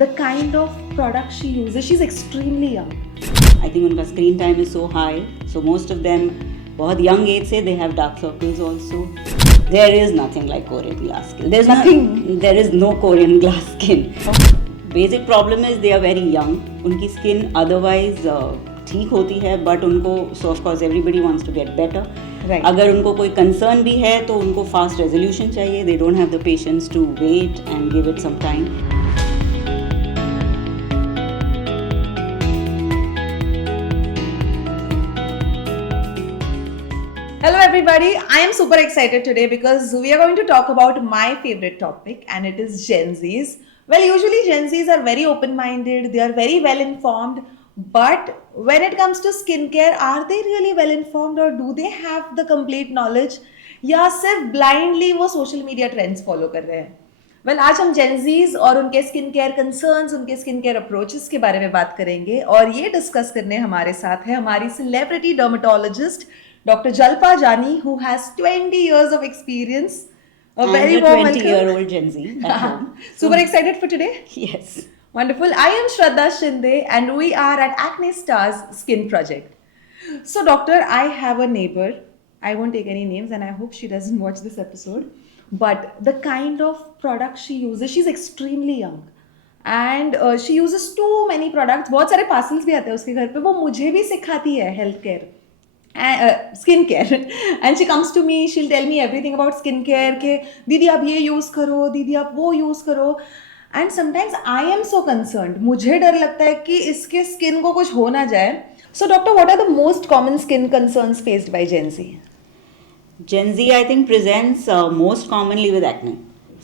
the kind of product she uses, she's extremely young. I think उनका screen time is so high, so most of them बहुत young age से they have dark circles also. There is nothing like Korean glass skin. There's Nothing? there is no Korean glass skin. Okay. Basic problem is they are very young. उनकी skin otherwise ठीक होती है, but उनको so of course everybody wants to get better. Right. अगर उनको कोई concern भी है तो उनको fast resolution चाहिए. They don't have the patience to wait and give it some time. Hello everybody, I am super excited today because we are going to talk about my favorite topic and it is Gen Zs. Well, usually Gen Zs are very open-minded, they are very well informed, but when it comes to skincare, are they really well informed or do they have the complete knowledge या सिर्फ blindly वो social media trends follow कर रहे हैं? Well आज हम Gen Zs और उनके स्किन केयर कंसर्न्स, उनके स्किन केयर अप्रोचेस के बारे में बात करेंगे और ये डिस्कस करने हमारे साथ है हमारी सेलिब्रिटी डर्मेटोलॉजिस्ट डॉक्टर जल्पा जानी who has 20 years of experience. A very warm welcome. 20-year-old Gen Z at home. Super excited for today? Yes. Wonderful. I am Shraddha Shinde and we are at Acne Stars Skin Project. So doctor, I have a neighbor. I won't take any names and I hope she doesn't watch this episode. But the kind of product she uses, she's extremely young. And she uses too many products. बहुत सारे parcels भी आते हैं उसके घर पे. वो मुझे भी सिखाती है health care. Skin care and she comes to me, she will tell me everything about skin care के दीदी आप ये यूज़ करो, दीदी आप वो यूज़ करो. And sometimes I am so concerned, मुझे डर लगता है कि इसके स्किन को कुछ हो ना जाए. So doctor, what are the most common skin concerns faced by gen Z? Gen Z I think presents most commonly with acne.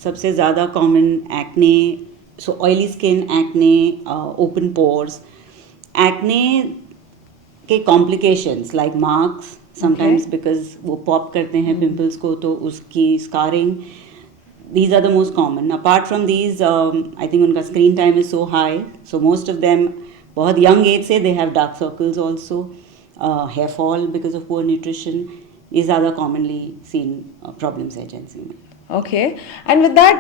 सबसे ज़्यादा common acne, so oily skin, acne, open pores. Acne के complications like marks sometimes because वो pop करते हैं pimples को तो उसकी scarring. These are the most common. Apart from these, I think उनका screen time is so high, so most of them बहुत young age से they have dark circles also, hair fall because of poor nutrition. ये ज़्यादा commonly seen problems है Gen Z में. Okay, and with that,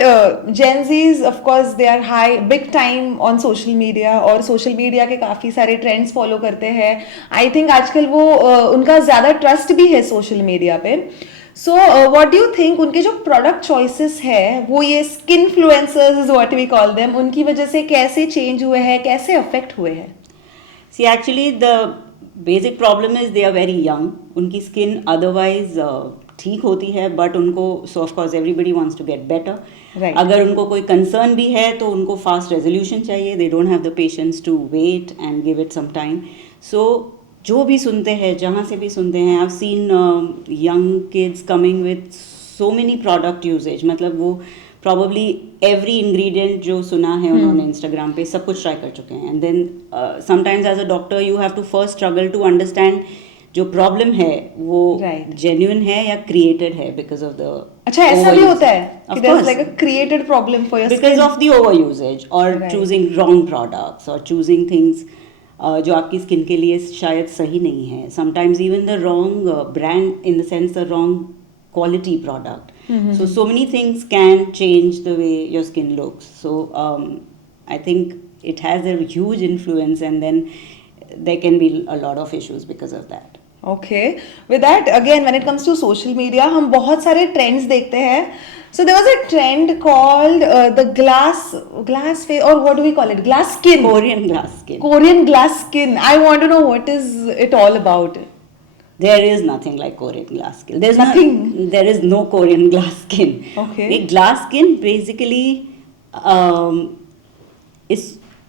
Gen Zs, of course, they are high, big time on social media और social media के काफ़ी सारे trends follow करते हैं. I think आजकल वो उनका ज़्यादा trust भी है social media पे. So, what do you think उनके जो product choices है, वो ये skinfluencers is what we call them, उनकी वजह से कैसे change हुए हैं, कैसे affect हुए हैं? See, actually the basic problem is they are very young. उनकी skin otherwise ठीक होती है बट उनको so of course everybody wants to get better. अगर उनको कोई कंसर्न भी है तो उनको फास्ट रेजोल्यूशन चाहिए. They don't have the patience to wait and give it some time. So जो भी सुनते हैं, जहाँ से भी सुनते हैं, I have seen young kids coming with so many product usages. मतलब वो प्रॉबली एवरी इंग्रेडिएंट जो सुना है उन्होंने इंस्टाग्राम पे सब कुछ ट्राई कर चुके हैं. And then sometimes as a doctor you have to first struggle to understand जो प्रॉब्लम है वो जेन्युइन है या क्रिएटेड है बिकॉज ऑफ द. अच्छा, ऐसा भी होता है कि there is like a created problem for your skin because of the over usages और चूजिंग रॉन्ग प्रोडक्ट्स और चूजिंग थिंग्स जो आपकी स्किन के लिए शायद सही नहीं है. Sometimes even the wrong brand in the sense the wrong quality product. So many things can change the way your skin looks. So I think it has a huge influence and then there can be a lot of issues because of that. Okay. With that, again, when it comes to social media, हम बहुत सारे trends देखते हैं. So there was a trend called the glass face, or what do we call it? Glass skin. Korean glass skin. Korean glass skin. I want to know what is it all about. There is nothing like Korean glass skin. There's nothing. There is no Korean glass skin. Okay. A glass skin basically इस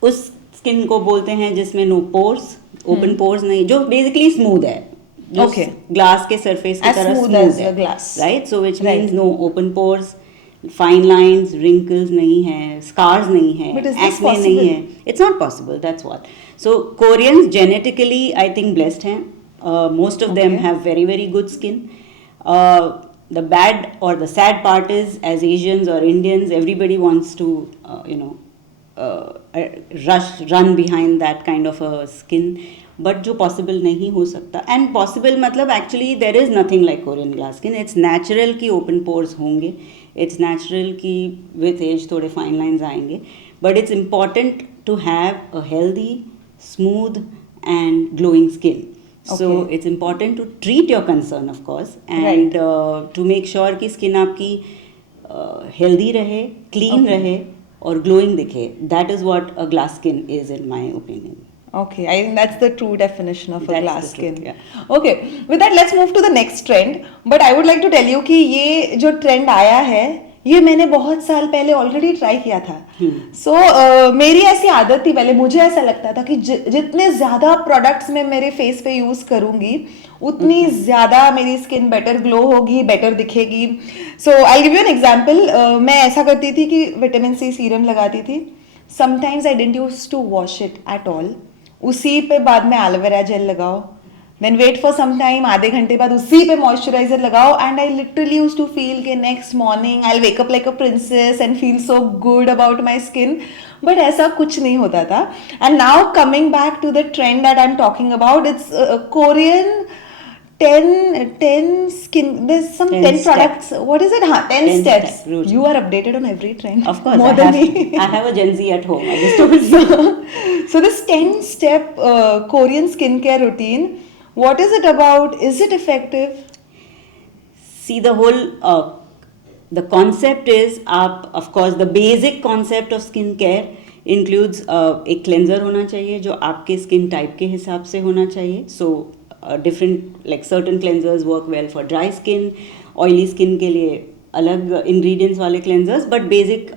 उस skin को बोलते हैं जिसमें no pores, open pores नहीं, जो basically smooth है. Okay. Glass के सरफेस की तरह smooth as a glass, right. So which means no open pores, fine lines, wrinkles नहीं है, स्कार्स नहीं है, एक्ने नहीं है. It's not possible. That's what. So Koreans genetically I think blessed हैं. Most of them have very very good skin. The bad or the sad part is, as Asians or Indians, everybody wants to run behind that kind of a skin. But जो possible नहीं हो सकता. And possible मतलब actually there is nothing like Korean glass skin. It's natural की open pores होंगे. It's natural की with age थोड़े fine lines आएंगे. but it's important to have a healthy, smooth and glowing skin. So Okay. it's important to treat your concern, of course, and to make sure कि skin आपकी healthy रहे, clean Okay. रहे और glowing दिखे. That is what a glass skin is, in my opinion. Okay, I think that's the true definition of a That's glass the truth, skin. yeah. Okay, with that let's move to the next trend. But I would like to tell you कि ये जो trend आया है ये मैंने बहुत साल पहले ऑलरेडी ट्राई किया था. सो मेरी ऐसी आदत थी पहले, मुझे ऐसा लगता था कि जितने ज़्यादा प्रोडक्ट्स मैं मेरे फेस पे यूज़ करूँगी उतनी ज़्यादा मेरी स्किन बेटर ग्लो होगी, बेटर दिखेगी. So I give you an example. मैं ऐसा करती थी कि विटामिन सी सीरम लगाती थी. Sometimes I didn't use to wash it at all. उसी पे बाद में एलोवेरा जेल लगाओ, then wait for some time, आधे घंटे बाद उसी पे मॉइस्चराइजर लगाओ, and I literally use to feel के next morning I wake up like a princess and feel so good about my skin. But ऐसा कुछ नहीं होता था. And now coming back to the trend that I am talking about, it's Korean 10 skin, there's some 10 steps. products. What is it? 10 steps. routine. You are updated on every trend. Of course, More I than have me. to. I have a Gen Z at home. I just told you. So this 10-step Korean skincare routine, what is it about? Is it effective? See, the whole the concept is, of course, the basic concept of skincare includes एक cleanser होना चाहिए जो आपके skin type के हिसाब से होना चाहिए. So different, like certain cleansers work well for dry skin, oily skin के लिए अलग ingredients वाले cleansers, but basic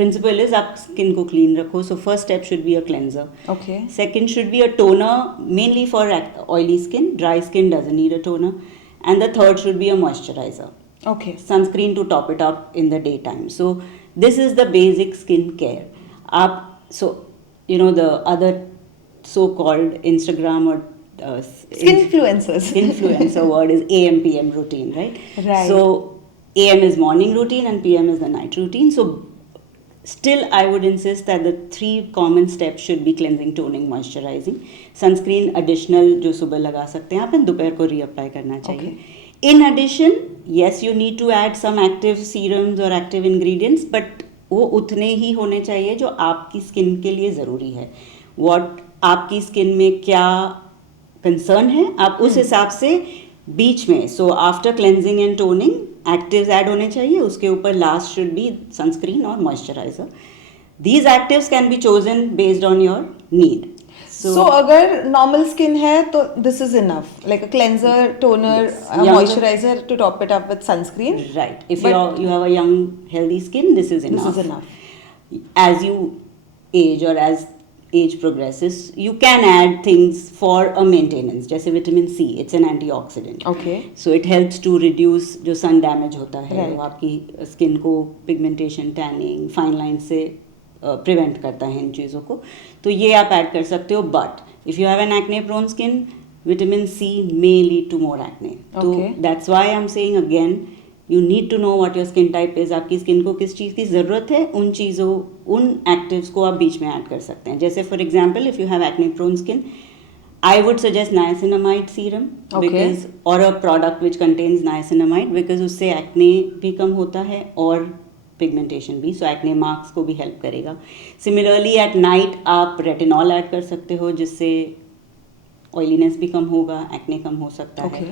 principle is आप skin को clean रखो. So first step should be a cleanser. Okay. Second should be a toner, mainly for oily skin. Dry skin doesn't need a toner. And the third should be a moisturizer. Okay. Sunscreen to top it up in the daytime. So this is the basic skin care. So you know the other so-called Instagram or influencer word is AM PM routine, right? Right. So AM is morning routine and PM is the night routine. So still I would insist that the 3 common steps should be cleansing, toning, moisturizing. Sunscreen additional जो सुबह लगा सकते हैं आप, and दोपहर को reapply करना चाहिए. In addition, yes, you need to add some active serums or active ingredients, but वो उतने ही होने चाहिए जो आपकी स्किन के लिए ज़रूरी है. What आपकी स्किन में क्या कंसर्न है, आप उस हिसाब से बीच में, so after cleansing and toning actives add होने चाहिए. उसके ऊपर लास्ट शुड बी सनस्क्रीन और moisturiser. These actives can be chosen based on your need. So अगर नॉर्मल स्किन है तो this is enough, like a cleanser, toner, moisturiser to top it up with sunscreen. Right. If you have a young healthy skin, this is enough. This is enough. As you age or as age progresses, you can add things for a maintenance. जैसे vitamin C, it's an antioxidant. Okay. So it helps to reduce जो sun damage होता है. Right. वो आपकी skin को pigmentation, tanning, fine lines से prevent करता है इन चीज़ों को. तो ये आप ऐड कर सकते हो. But if you have an acne prone skin, vitamin C may lead to more acne. तो that's why I am saying again, you need to know what your skin type is. आपकी skin को किस चीज़ की ज़रूरत है, उन चीज़ों, उन एक्टिव्स को आप बीच में ऐड कर सकते हैं. जैसे for example, if you have acne prone skin, I would suggest niacinamide serum. Okay. Because, or a product which contains niacinamide, because उससे एक्ने भी कम होता है और पिगमेंटेशन भी. सो एक्ने मार्क्स को भी हेल्प करेगा. सिमिलरली एट नाइट आप रेटिनॉल ऐड कर सकते हो जिससे ऑयलीनेस भी कम होगा, एक्ने कम हो सकता है.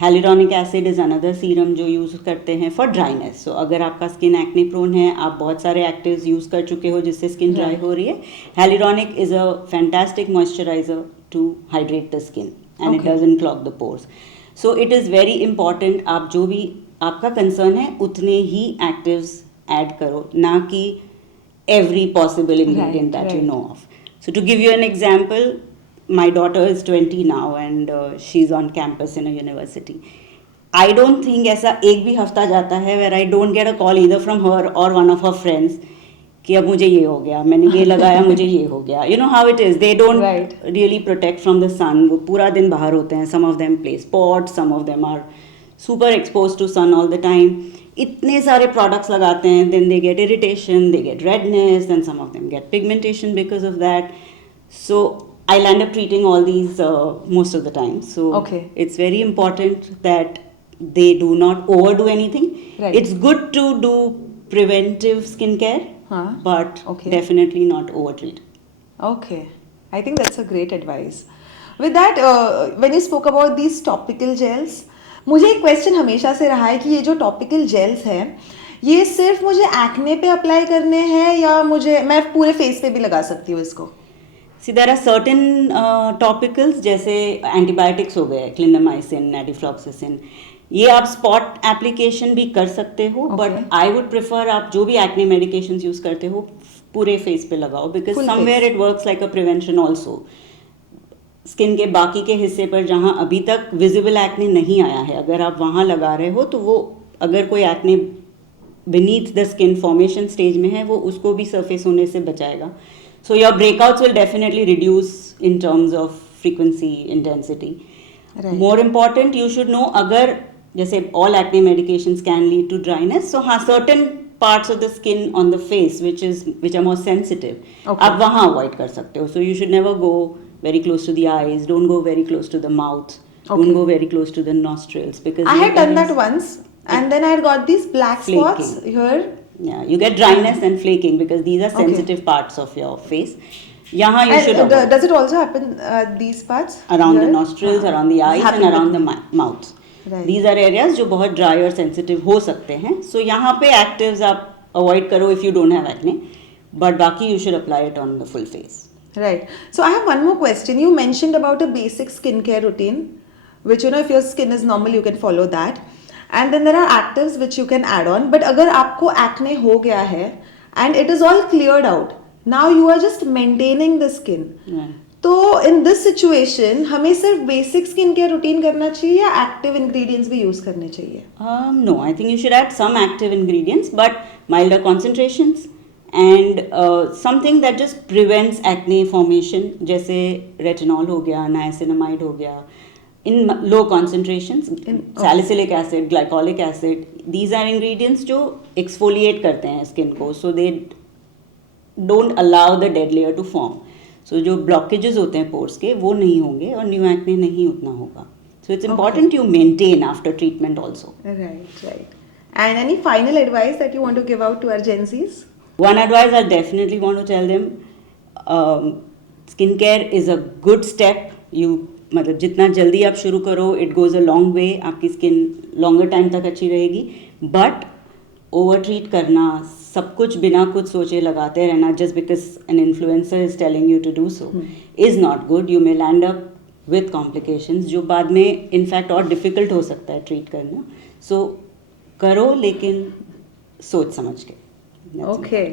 हेलुरोनिक एसिड इज अनदर सीरम जो यूज़ करते हैं फॉर ड्राइनेस. सो अगर आपका स्किन एक्ने प्रोन है, आप बहुत सारे एक्टिव्स यूज़ कर चुके हो जिससे स्किन ड्राई हो रही है, hyaluronic is a fantastic moisturiser to hydrate the skin and it doesn't clog the pores. So it is very important, आप जो भी आपका कंसर्न है उतने ही एक्टिव्स ऐड करो, ना कि every possible ingredient that you know of. So to give you an example, my daughter is 20 now and she's on campus in a university. I don't think ऐसा एक भी हफ्ता जाता है where I don't get a call either from her or one of her friends कि अब मुझे ये हो गया, मैंने ये लगाया, मुझे ये हो गया. You know how it is. They don't really protect from the sun. वो पूरा दिन बाहर होते हैं. Some of them play sports, some of them are super exposed to sun all the time. इतने सारे products लगाते हैं, then they get irritation, they get redness, and some of them get pigmentation because of that. So I'll end up treating all these most of the time. So it's very important that they do not overdo anything. Right. It's good to do preventive skincare, but Okay. definitely not over-treat. Okay, I think that's a great advice. With that, when you spoke about these topical gels, मुझे एक question हमेशा से रहा है कि ये जो topical gels हैं ये सिर्फ मुझे एक्ने पे अप्लाई करने हैं या मुझे मैं पूरे फेस पे भी लगा सकती हूँ इसको? See, there are certain topicals जैसे एंटीबायोटिक्स हो गए, क्लिंडामाइसिन, नेटिफ्लॉक्सासिन, ये आप स्पॉट एप्लीकेशन भी कर सकते हो, बट आई वुड प्रेफर आप जो भी एक्ने मेडिकेशंस यूज करते हो पूरे फेस पे लगाओ, because somewhere it works like a prevention also. Skin के बाकी के हिस्से पर जहाँ अभी तक विजिबल एक्ने नहीं आया है, अगर आप वहाँ लगा रहे हो तो वो अगर कोई acne beneath the skin formation stage में है वो उसको भी surface होने से बचाएगा. So your breakouts will definitely reduce in terms of frequency, intensity. Right. More important, you should know अगर जैसे all acne medications can lead to dryness, so हाँ certain parts of the skin on the face which are more sensitive, आप वहाँ avoid कर सकते हो. So you should never go very close to the eyes, don't go very close to the mouth, don't go very close to the nostrils, because I had done that once. And then I got these black spots here. Yeah, you get dryness and flaking because these are sensitive parts of your face. Yahan you should avoid. Does it also happen these parts? Around here? the nostrils, around the eyes and around the mouth. Right. These are areas जो बहुत dry और sensitive हो सकते हैं. So यहाँ पे actives आप avoid करो if you don't have acne. But बाकी you should apply it on the full face. Right. So I have one more question. You mentioned about a basic skincare routine, which if your skin is normal, you can follow that. And then there are actives which you can add on. But अगर आपको acne हो गया है and it is all cleared out, now you are just maintaining the skin. Right. तो in this situation हमें सिर्फ basic skincare routine करना चाहिए या active ingredients भी use करने चाहिए? No, I think you should add some active ingredients, but milder concentrations and something that just prevents acne formation, जैसे retinol हो गया, niacinamide हो गया. In low concentrations, salicylic acid, glycolic acid, these are ingredients जो exfoliate करते हैं skin को, so they don't allow the dead layer to form. So जो blockages होते हैं pores के वो नहीं होंगे और new acne नहीं उतना होगा. So it's important you maintain after treatment also. Right. And any final advice that you want to give out to our Gen Zs? One advice I definitely want to tell them, skincare is a good step. मतलब जितना जल्दी आप शुरू करो it goes a long way, आपकी skin longer time तक अच्छी रहेगी. बट ओवर ट्रीट करना, सब कुछ बिना कुछ सोचे लगाते रहना just because an influencer is telling you to do so is not good. You may land up with complications जो बाद में इनफैक्ट और डिफ़िकल्ट हो सकता है ट्रीट करना. सो करो लेकिन सोच समझ के. Okay.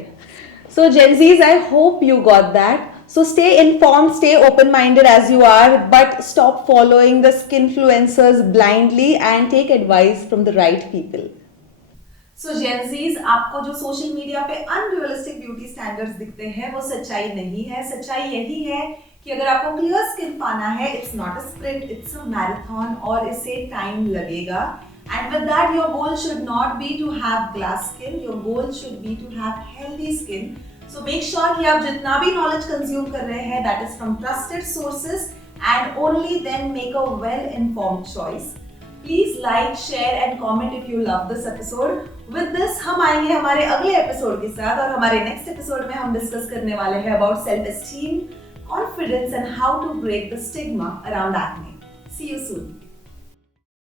So Gen Zs, I hope you got that. So stay informed, stay open-minded as you are, but stop following the skinfluencers blindly and take advice from the right people. So Gen Zs, आपको जो social media पे unrealistic beauty standards दिखते हैं वो सच्चाई नहीं है. सच्चाई यही है कि अगर आपको क्लियर स्किन पाना है, it's not a sprint, it's a marathon और इससे टाइम लगेगा. And with that, your goal should not be to have glass skin. Your goal should be to have healthy skin. So make sure कि आप जितना भी knowledge consume कर रहे हैं, that is from trusted sources, and only then make a well-informed choice. Please like, share and comment if you love this episode. With this, हम आएंगे हमारे अगले एपिसोड के साथ और हमारे नेक्स्ट एपिसोड में हम डिस्कस करने वाले हैं about self-esteem, confidence and how to break the stigma around acne. See you soon.